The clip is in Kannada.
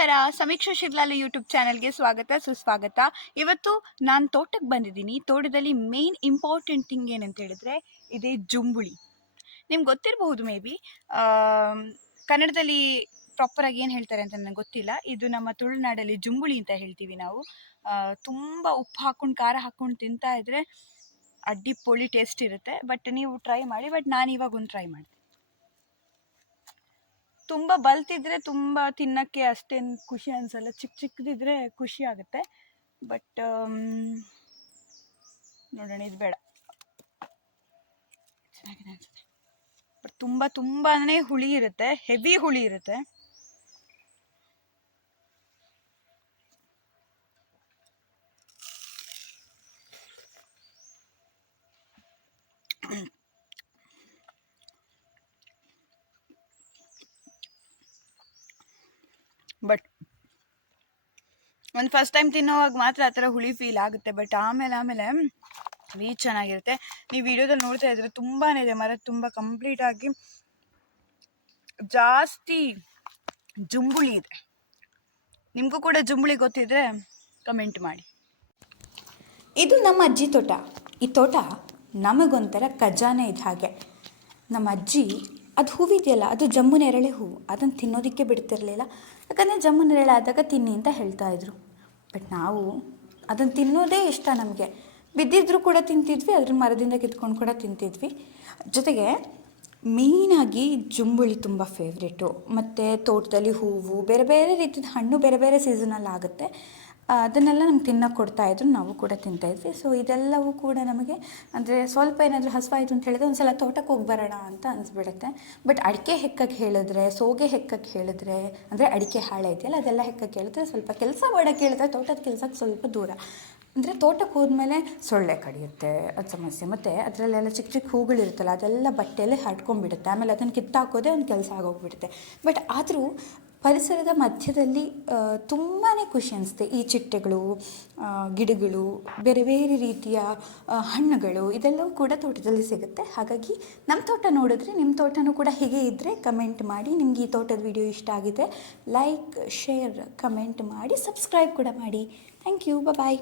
ನಮಸ್ಕಾರ. ಸಮೀಕ್ಷಾ ಶಿರ್ಲಾಲಿ ಯೂಟ್ಯೂಬ್ ಚಾನಲ್ಗೆ ಸ್ವಾಗತ ಸುಸ್ವಾಗತ. ಇವತ್ತು ನಾನು ತೋಟಕ್ಕೆ ಬಂದಿದ್ದೀನಿ. ತೋಟದಲ್ಲಿ ಮೇನ್ ಇಂಪಾರ್ಟೆಂಟ್ ಥಿಂಗ್ ಏನಂತ ಹೇಳಿದ್ರೆ ಇದೇ ಜುಂಬುಳಿ. ನಿಮ್ಗೆ ಗೊತ್ತಿರಬಹುದು ಮೇ ಬಿ. ಕನ್ನಡದಲ್ಲಿ ಪ್ರಾಪರಾಗಿ ಏನು ಹೇಳ್ತಾರೆ ಅಂತ ನನಗೆ ಗೊತ್ತಿಲ್ಲ. ಇದು ನಮ್ಮ ತುಳುನಾಡಲ್ಲಿ ಜುಂಬುಳಿ ಅಂತ ಹೇಳ್ತೀವಿ ನಾವು. ತುಂಬ ಉಪ್ಪು ಹಾಕ್ಕೊಂಡು ಖಾರ ಹಾಕ್ಕೊಂಡು ತಿಂತಾ ಇದ್ರೆ ಅಡ್ಡಿ ಪೊಳಿ ಟೇಸ್ಟ್ ಇರುತ್ತೆ. ಬಟ್ ನೀವು ಟ್ರೈ ಮಾಡಿ. ಬಟ್ ನಾನು ಇವಾಗ ಒಂದು ಟ್ರೈ ಮಾಡ್ತೀನಿ. ತುಂಬ ಬಲ್ತಿದ್ರೆ ತುಂಬ ತಿನ್ನೋಕ್ಕೆ ಅಷ್ಟೇನು ಖುಷಿ ಅನಿಸಲ್ಲ. ಚಿಕ್ಕದಿದ್ರೆ ಖುಷಿ ಆಗುತ್ತೆ. ಬಟ್ ನೋಡೋಣ, ಇದು ಬೇಡ, ಚೆನ್ನಾಗಿದೆ ಅನಿಸುತ್ತೆ. ಬಟ್ ತುಂಬಾ ಹುಳಿ ಇರುತ್ತೆ, ಹೆವಿ ಹುಳಿ ಇರುತ್ತೆ. ಬಟ್ ಒಂದು ಫಸ್ಟ್ ಟೈಮ್ ತಿನ್ನೋವಾಗ ಮಾತ್ರ ಆ ಥರ ಹುಳಿ ಫೀಲ್ ಆಗುತ್ತೆ. ಬಟ್ ಆಮೇಲೆ ರೀಚ್ ಚೆನ್ನಾಗಿರುತ್ತೆ. ನೀವು ವಿಡಿಯೋದಲ್ಲಿ ನೋಡ್ತಾ ಇದ್ರೆ ತುಂಬಾ ಇದೆ ಮರ, ತುಂಬ ಕಂಪ್ಲೀಟಾಗಿ ಜಾಸ್ತಿ ಜುಂಬುಳಿ ಇದೆ. ನಿಮಗೂ ಕೂಡ ಜುಂಬುಳಿ ಗೊತ್ತಿದ್ರೆ ಕಮೆಂಟ್ ಮಾಡಿ. ಇದು ನಮ್ಮ ಅಜ್ಜಿ ತೋಟ. ಈ ತೋಟ ನಮಗೊಂಥರ ಖಜಾನೆ ಇದ್ದ ಹಾಗೆ. ನಮ್ಮ ಅಜ್ಜಿ ಅದು ಹೂವಿದೆಯಲ್ಲ, ಅದು ಜಮ್ಮು ನೇರಳೆ ಹೂವು, ಅದನ್ನು ತಿನ್ನೋದಕ್ಕೆ ಬಿಡ್ತಿರಲಿಲ್ಲ. ಯಾಕಂದರೆ ಜಮ್ಮು ನೇರಳೆ ಆದಾಗ ತಿನ್ನಿ ಅಂತ ಹೇಳ್ತಾಯಿದ್ರು. ಬಟ್ ನಾವು ಅದನ್ನು ತಿನ್ನೋದೇ ಇಷ್ಟ ನಮಗೆ. ಬಿದ್ದಿದ್ರೂ ಕೂಡ ತಿಂತಿದ್ವಿ, ಅದ್ರ ಮರದಿಂದ ಕಿತ್ಕೊಂಡು ಕೂಡ ತಿಂತಿದ್ವಿ. ಜೊತೆಗೆ ಮೇಯ್ನಾಗಿ ಜುಂಬುಳಿ ತುಂಬ ಫೇವ್ರೇಟು. ಮತ್ತು ತೋಟದಲ್ಲಿ ಹೂವು, ಬೇರೆ ಬೇರೆ ರೀತಿಯ ಹಣ್ಣು ಬೇರೆ ಬೇರೆ ಸೀಸನಲ್ಲಿ ಆಗುತ್ತೆ. ಅದನ್ನೆಲ್ಲ ನಮ್ಗೆ ತಿನ್ನೋಕೆ ಕೊಡ್ತಾಯಿದ್ರು, ನಾವು ಕೂಡ ತಿಂತಾಯಿದ್ವಿ. ಸೊ ಇದೆಲ್ಲವೂ ಕೂಡ ನಮಗೆ ಅಂದರೆ ಸ್ವಲ್ಪ ಏನಾದರೂ ಹಸಿವಾಯಿತು ಅಂತ ಹೇಳಿದ್ರೆ ಒಂದು ಸಲ ತೋಟಕ್ಕೆ ಹೋಗಿ ಬರೋಣ ಅಂತ ಅನಿಸ್ಬಿಡುತ್ತೆ. ಬಟ್ ಅಡಿಕೆ ಹೆಕ್ಕಕ್ಕೆ ಹೇಳಿದ್ರೆ, ಸೋಗೆ ಹೆಕ್ಕಕ್ಕೆ ಹೇಳಿದ್ರೆ, ಅಂದರೆ ಅಡಿಕೆ ಹಾಳೆ ಇದೆಯಲ್ಲ ಅದೆಲ್ಲ ಹೆಕ್ಕಕ್ಕೆ ಹೇಳಿದ್ರೆ, ಸ್ವಲ್ಪ ಕೆಲಸ ಮಾಡೋಕ್ಕೆ ಹೇಳಿದ್ರೆ ತೋಟದ ಕೆಲಸಕ್ಕೆ ಸ್ವಲ್ಪ ದೂರ. ಅಂದರೆ ತೋಟಕ್ಕೆ ಹೋದ್ಮೇಲೆ ಸೊಳ್ಳೆ ಕಡಿಯುತ್ತೆ, ಅದು ಸಮಸ್ಯೆ. ಮತ್ತು ಅದರಲ್ಲೆಲ್ಲ ಚಿಕ್ಕ ಚಿಕ್ಕ ಹೂಗಳಿರುತ್ತಲ್ಲ ಅದೆಲ್ಲ ಬಟ್ಟೆಯಲ್ಲೇ ಹರ್ಡ್ಕೊಂಡ್ಬಿಡುತ್ತೆ. ಆಮೇಲೆ ಅದನ್ನು ಕಿತ್ತಾಕೋದೇ ಒಂದು ಕೆಲಸ ಆಗೋಗ್ಬಿಡುತ್ತೆ. ಬಟ್ ಆದರೂ ಪರಿಸರದ ಮಧ್ಯದಲ್ಲಿ ತುಂಬಾ ಖುಷಿ ಅನಿಸುತ್ತೆ. ಈ ಚಿಟ್ಟೆಗಳು, ಗಿಡಗಳು, ಬೇರೆ ಬೇರೆ ರೀತಿಯ ಹಣ್ಣುಗಳು, ಇದೆಲ್ಲವೂ ಕೂಡ ತೋಟದಲ್ಲಿ ಸಿಗುತ್ತೆ. ಹಾಗಾಗಿ ನಮ್ಮ ತೋಟ ನೋಡಿದ್ರೆ ನಿಮ್ಮ ತೋಟನೂ ಕೂಡ ಹೀಗೆ ಇದ್ದರೆ ಕಮೆಂಟ್ ಮಾಡಿ. ನಿಮ್ಗೆ ಈ ತೋಟದ ವಿಡಿಯೋ ಇಷ್ಟ ಆಗಿದೆ ಲೈಕ್, ಶೇರ್, ಕಮೆಂಟ್ ಮಾಡಿ, ಸಬ್ಸ್ಕ್ರೈಬ್ ಕೂಡ ಮಾಡಿ. Thank you. ಬಾಯ್.